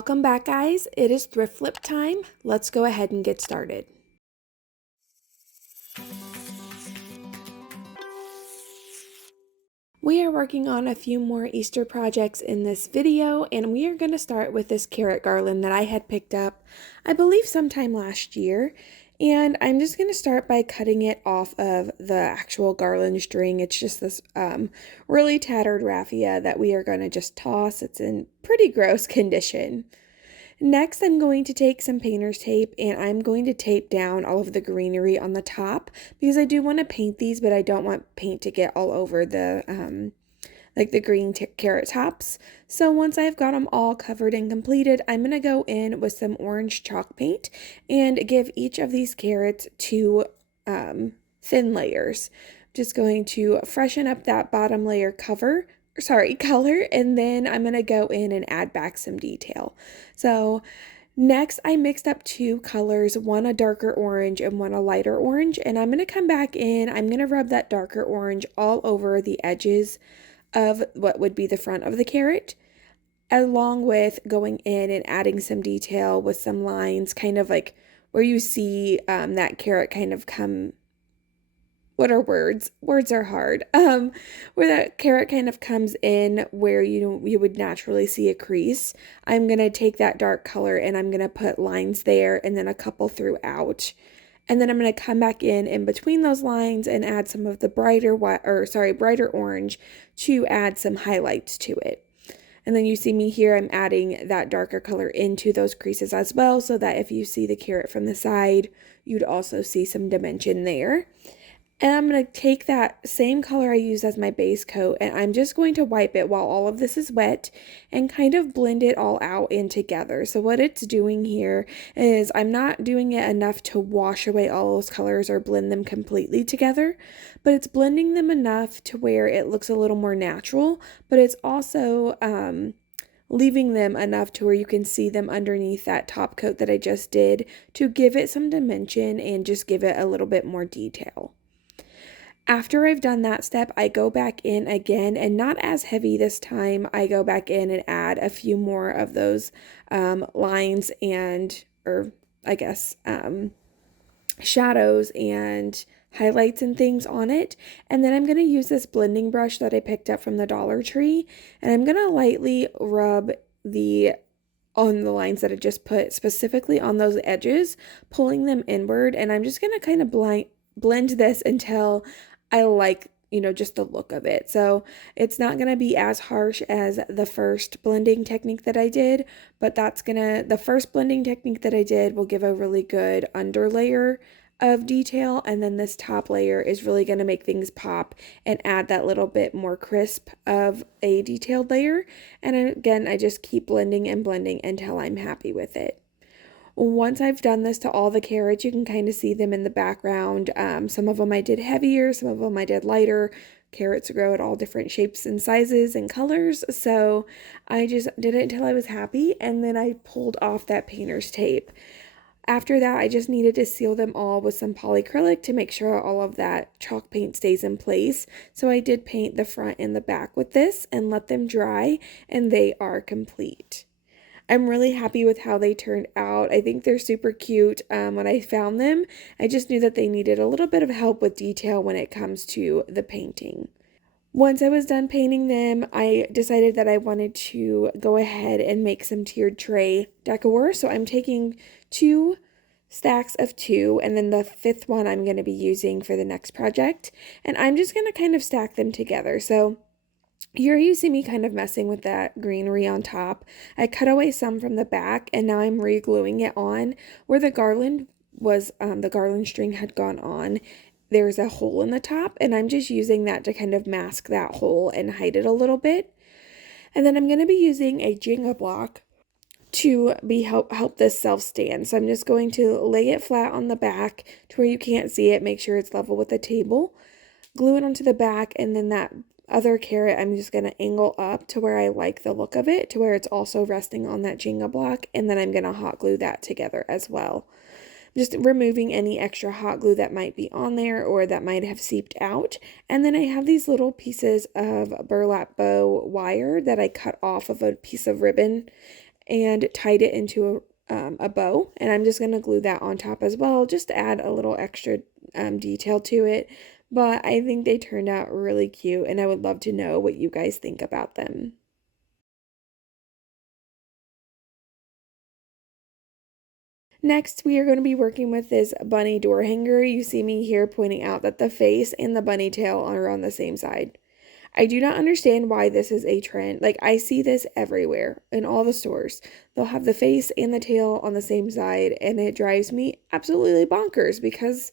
Welcome back, guys. It is thrift flip time. Let's go ahead and get started. We are working on a few more Easter projects in this video, and we are going to start with this carrot garland that I had picked up, I believe sometime last year. And I'm just going to start by cutting it off of the actual garland string. It's just this really tattered raffia that we are going to just toss. It's in pretty gross condition. Next, I'm going to take some painter's tape and I'm going to tape down all of the greenery on the top because I do want to paint these, but I don't want paint to get all over the like the green carrot tops. So once I've got them all covered and completed, I'm going to go in with some orange chalk paint and give each of these carrots two thin layers. Just going to freshen up that bottom layer color, and then I'm going to go in and add back some detail. So next, I mixed up two colors, one a darker orange and one a lighter orange, and I'm going to come back in. I'm going to rub that darker orange all over the edges of what would be the front of the carrot, along with going in and adding some detail with some lines, kind of like where you see that carrot kind of come. What are words? Words are hard. Where that carrot kind of comes in where you would naturally see a crease. I'm going to take that dark color and I'm going to put lines there and then a couple throughout. And then I'm going to come back in between those lines and add some of the brighter orange to add some highlights to it. And then you see me here, I'm adding that darker color into those creases as well, so that if you see the carrot from the side, you'd also see some dimension there. And I'm going to take that same color I used as my base coat and I'm just going to wipe it while all of this is wet and kind of blend it all out in together. So what it's doing here is I'm not doing it enough to wash away all those colors or blend them completely together, but it's blending them enough to where it looks a little more natural, but it's also leaving them enough to where you can see them underneath that top coat that I just did to give it some dimension and just give it a little bit more detail. After I've done that step, I go back in again, and not as heavy this time. I go back in and add a few more of those lines shadows and highlights and things on it. And then I'm going to use this blending brush that I picked up from the Dollar Tree, and I'm going to lightly rub on the lines that I just put, specifically on those edges, pulling them inward, and I'm just going to kind of blend this until I like, just the look of it. So it's not going to be as harsh as the first blending technique that I did, but the first blending technique that I did will give a really good underlayer of detail, and then this top layer is really going to make things pop and add that little bit more crisp of a detailed layer. And again, I just keep blending and blending until I'm happy with it. Once I've done this to all the carrots, you can kind of see them in the background. Some of them I did heavier, some of them I did lighter. Carrots grow at all different shapes and sizes and colors, so I just did it until I was happy, and then I pulled off that painter's tape. After that, I just needed to seal them all with some polycrylic to make sure all of that chalk paint stays in place. So I did paint the front and the back with this and let them dry, and they are complete. I'm really happy with how they turned out. I think they're super cute. When I found them, I just knew that they needed a little bit of help with detail when it comes to the painting. Once I was done painting them, I decided that I wanted to go ahead and make some tiered tray decor. So I'm taking 2 stacks of 2, and then the 5th one I'm going to be using for the next project. And I'm just going to kind of stack them together. So here you see me kind of messing with that greenery on top. I cut away some from the back, and now I'm re-gluing it on. Where the garland was, the garland string had gone on, there's a hole in the top, and I'm just using that to kind of mask that hole and hide it a little bit. And then I'm going to be using a Jenga block to help this self-stand. So I'm just going to lay it flat on the back to where you can't see it, make sure it's level with the table, glue it onto the back, and then that other carrot I'm just going to angle up to where I like the look of it, to where it's also resting on that Jenga block, and then I'm going to hot glue that together as well. Just removing any extra hot glue that might be on there or that might have seeped out. And then I have these little pieces of burlap bow wire that I cut off of a piece of ribbon and tied it into a bow, and I'm just going to glue that on top as well, just to add a little extra detail to it. But I think they turned out really cute, and I would love to know what you guys think about them. Next, we are going to be working with this bunny door hanger. You see me here pointing out that the face and the bunny tail are on the same side. I do not understand why this is a trend. Like, I see this everywhere in all the stores. They'll have the face and the tail on the same side, and it drives me absolutely bonkers because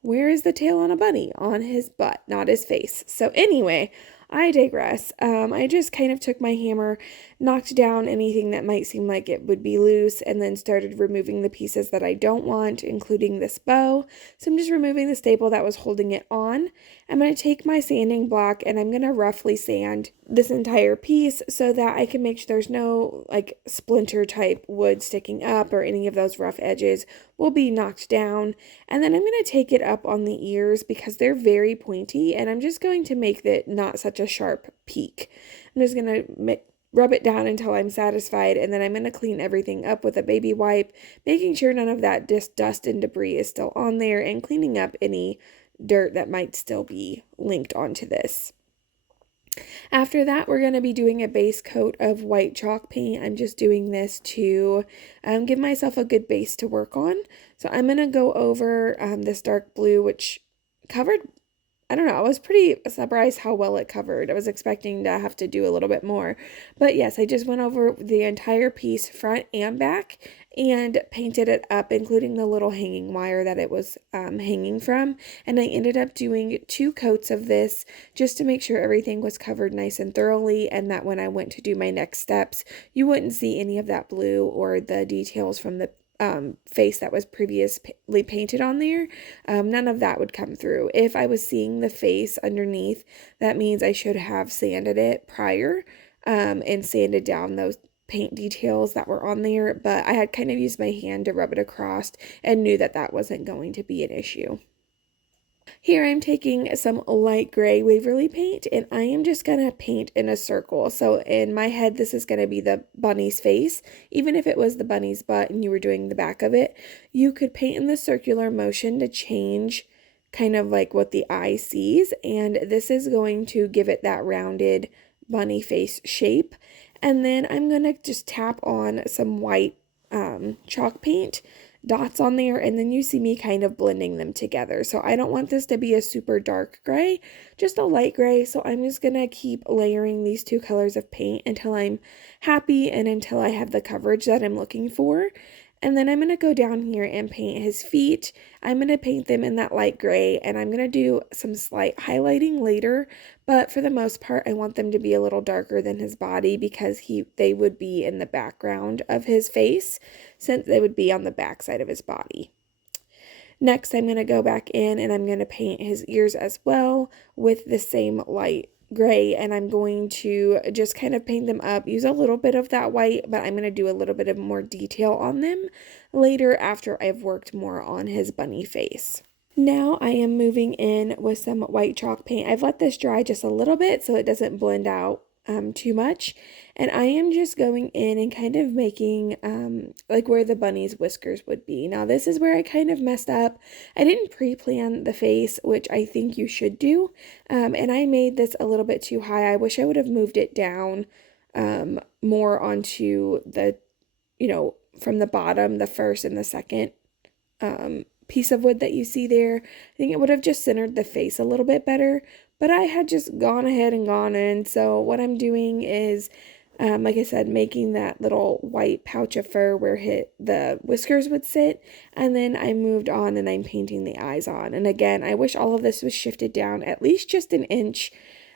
where is the tail on a bunny? On his butt, not his face. So anyway, I digress. I just kind of took my hammer, knocked down anything that might seem like it would be loose, and then started removing the pieces that I don't want, including this bow. So I'm just removing the staple that was holding it on. I'm going to take my sanding block and I'm going to roughly sand this entire piece so that I can make sure there's no like splinter type wood sticking up, or any of those rough edges will be knocked down. And then I'm going to take it up on the ears because they're very pointy, and I'm just going to make it not such a sharp peak. I'm just going to rub it down until I'm satisfied, and then I'm going to clean everything up with a baby wipe, making sure none of that dust and debris is still on there, and cleaning up any dirt that might still be linked onto this. After that, we're going to be doing a base coat of white chalk paint. I'm just doing this to give myself a good base to work on. So I'm going to go over this dark blue, which covered, I don't know, I was pretty surprised how well it covered. I was expecting to have to do a little bit more. But yes, I just went over the entire piece, front and back, and painted it up, including the little hanging wire that it was hanging from. And I ended up doing 2 coats of this just to make sure everything was covered nice and thoroughly, and that when I went to do my next steps, you wouldn't see any of that blue or the details from the face that was previously painted on there. None of that would come through. If I was seeing the face underneath, that means I should have sanded it prior and sanded down those paint details that were on there, but I had kind of used my hand to rub it across and knew that that wasn't going to be an issue. Here I'm taking some light gray Waverly paint, and I am just going to paint in a circle. So in my head, this is going to be the bunny's face. Even if it was the bunny's butt and you were doing the back of it, you could paint in the circular motion to change kind of like what the eye sees. And this is going to give it that rounded bunny face shape. And then I'm going to just tap on some white chalk paint dots on there, and then you see me kind of blending them together. So I don't want this to be a super dark gray, just a light gray. So I'm just gonna keep layering these 2 colors of paint until I'm happy and until I have the coverage that I'm looking for. And then I'm going to go down here and paint his feet. I'm going to paint them in that light gray, and I'm going to do some slight highlighting later, but for the most part I want them to be a little darker than his body because they would be in the background of his face, since they would be on the back side of his body. Next, I'm going to go back in and I'm going to paint his ears as well with the same light gray, and I'm going to just kind of paint them up, use a little bit of that white, but I'm going to do a little bit of more detail on them later after I've worked more on his bunny face. Now I am moving in with some white chalk paint. I've let this dry just a little bit so it doesn't blend out too much, and I am just going in and kind of making like where the bunny's whiskers would be. Now this is where I kind of messed up. I didn't pre-plan the face, which I think you should do, and I made this a little bit too high. I wish I would have moved it down more onto the, from the bottom, the first and the second piece of wood that you see there. I think it would have just centered the face a little bit better, but I had just gone ahead and gone in. So what I'm doing is, like I said, making that little white pouch of fur where the whiskers would sit, and then I moved on and I'm painting the eyes on. And again, I wish all of this was shifted down at least just an inch,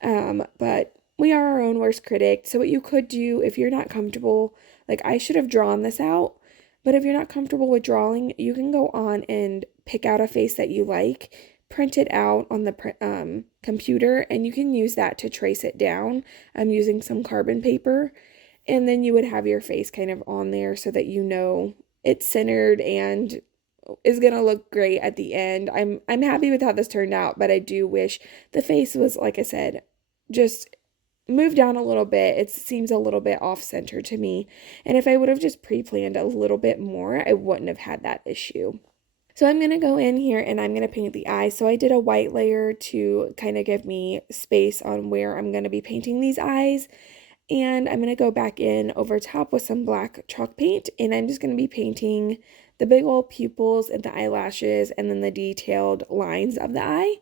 but we are our own worst critic. So what you could do if you're not comfortable, like I should have drawn this out, but if you're not comfortable with drawing, you can go on and pick out a face that you like, print it out on the computer, and you can use that to trace it down. I'm using some carbon paper, and then you would have your face kind of on there so that you know it's centered and is gonna look great at the end. I'm happy with how this turned out, but I do wish the face was, like I said, just moved down a little bit. It seems a little bit off center to me. And if I would have just pre-planned a little bit more, I wouldn't have had that issue. So I'm going to go in here and I'm going to paint the eyes. So I did a white layer to kind of give me space on where I'm going to be painting these eyes. And I'm going to go back in over top with some black chalk paint. And I'm just going to be painting the big old pupils and the eyelashes and then the detailed lines of the eye.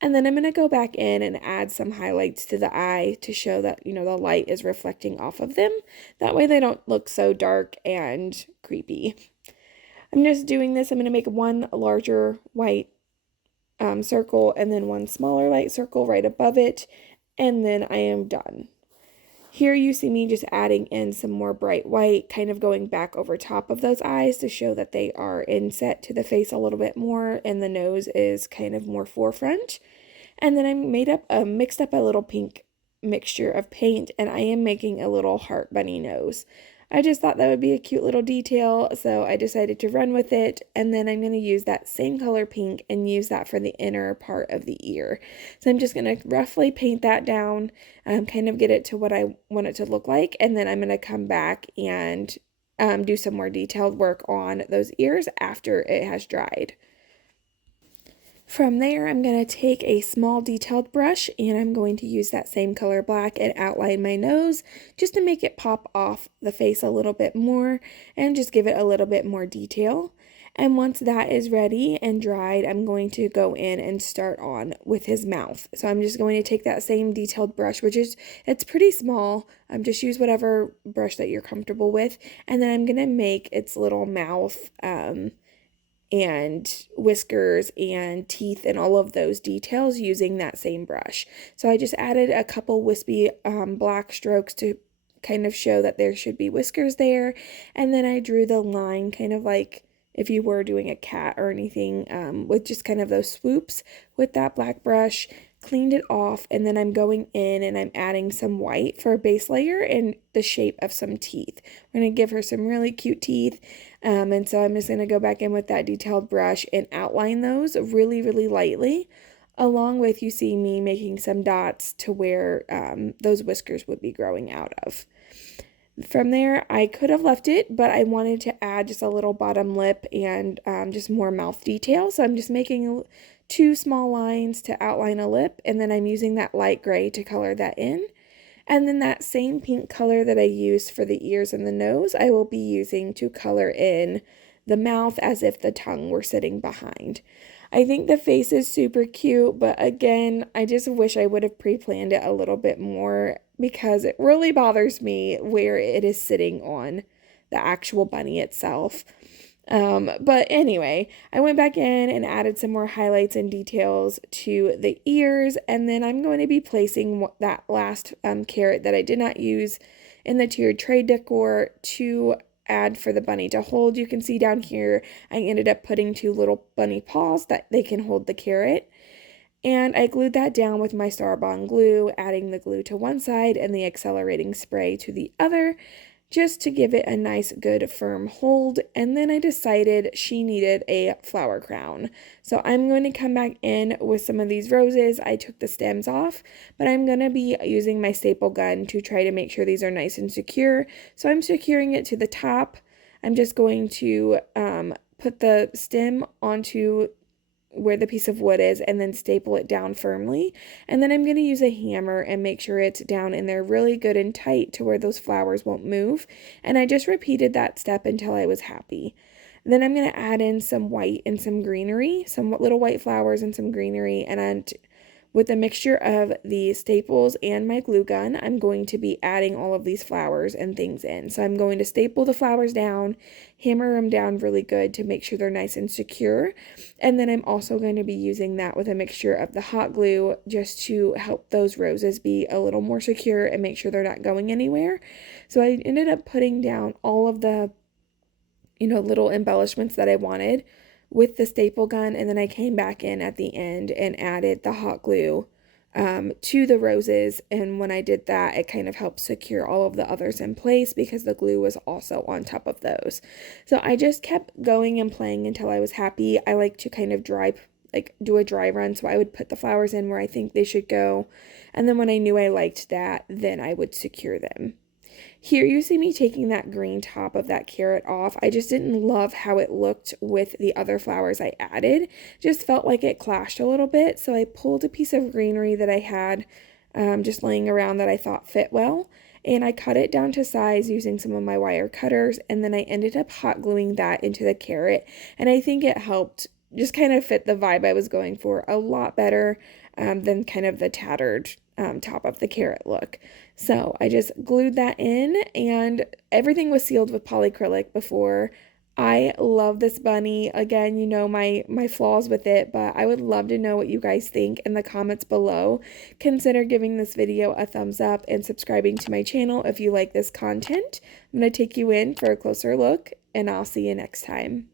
And then I'm going to go back in and add some highlights to the eye to show that, the light is reflecting off of them. That way they don't look so dark and creepy. I'm just doing this. I'm going to make one larger white circle and then one smaller light circle right above it. And then I am done. Here you see me just adding in some more bright white, kind of going back over top of those eyes to show that they are inset to the face a little bit more and the nose is kind of more forefront. And then I mixed up a little pink mixture of paint and I am making a little heart bunny nose. I just thought that would be a cute little detail, so I decided to run with it, and then I'm going to use that same color pink and use that for the inner part of the ear. So I'm just going to roughly paint that down, kind of get it to what I want it to look like, and then I'm going to come back and do some more detailed work on those ears after it has dried. From there, I'm going to take a small detailed brush and I'm going to use that same color black and outline my nose just to make it pop off the face a little bit more and just give it a little bit more detail. And once that is ready and dried, I'm going to go in and start on with his mouth. So I'm just going to take that same detailed brush, it's pretty small. Just use whatever brush that you're comfortable with. And then I'm going to make its little mouth, and whiskers and teeth and all of those details using that same brush. So I just added a couple wispy black strokes to kind of show that there should be whiskers there. And then I drew the line kind of like if you were doing a cat or anything, with just kind of those swoops with that black brush, cleaned it off, and then I'm going in and I'm adding some white for a base layer in the shape of some teeth. We're going to give her some really cute teeth, and so I'm just going to go back in with that detailed brush and outline those really, really lightly, along with you see me making some dots to where those whiskers would be growing out of. From there, I could have left it, but I wanted to add just a little bottom lip and just more mouth detail. So I'm just making two small lines to outline a lip, and then I'm using that light gray to color that in. And then that same pink color that I used for the ears and the nose, I will be using to color in the mouth as if the tongue were sitting behind. I think the face is super cute, but again, I just wish I would have pre-planned it a little bit more because it really bothers me where it is sitting on the actual bunny itself. But anyway, I went back in and added some more highlights and details to the ears, and then I'm going to be placing that last carrot that I did not use in the tiered tray decor to add for the bunny to hold. You can see down here I ended up putting two little bunny paws that they can hold the carrot, and I glued that down with my STARBOND glue, adding the glue to one side and the accelerating spray to the other, just to give it a nice good firm hold. And then I decided she needed a flower crown, so I'm going to come back in with some of these roses. I took the stems off, but I'm going to be using my staple gun to try to make sure these are nice and secure. So I'm securing it to the top. I'm just going to put the stem onto where the piece of wood is and then staple it down firmly, and then I'm going to use a hammer and make sure it's down in there really good and tight to where those flowers won't move. And I just repeated that step until I was happy. Then I'm going to add in some white and some greenery, some little white flowers and some greenery, and with a mixture of the staples and my glue gun, I'm going to be adding all of these flowers and things in. So I'm going to staple the flowers down, hammer them down really good to make sure they're nice and secure. And then I'm also going to be using that with a mixture of the hot glue just to help those roses be a little more secure and make sure they're not going anywhere. So I ended up putting down all of the, little embellishments that I wanted with the staple gun, and then I came back in at the end and added the hot glue to the roses, and when I did that, it kind of helped secure all of the others in place because the glue was also on top of those. So I just kept going and playing until I was happy. I like to kind of dry like do a dry run. So I would put the flowers in where I think they should go. And then when I knew I liked that, then I would secure them. Here you see me taking that green top of that carrot off. I just didn't love how it looked with the other flowers I added. Just felt like it clashed a little bit. So I pulled a piece of greenery that I had just laying around that I thought fit well. And I cut it down to size using some of my wire cutters. And then I ended up hot gluing that into the carrot. And I think it helped just kind of fit the vibe I was going for a lot better than kind of the tattered top of the carrot look. So I just glued that in, and everything was sealed with polycrylic before. I love this bunny. Again, you know my flaws with it, but I would love to know what you guys think in the comments below. Consider giving this video a thumbs up and subscribing to my channel if you like this content. I'm going to take you in for a closer look, and I'll see you next time.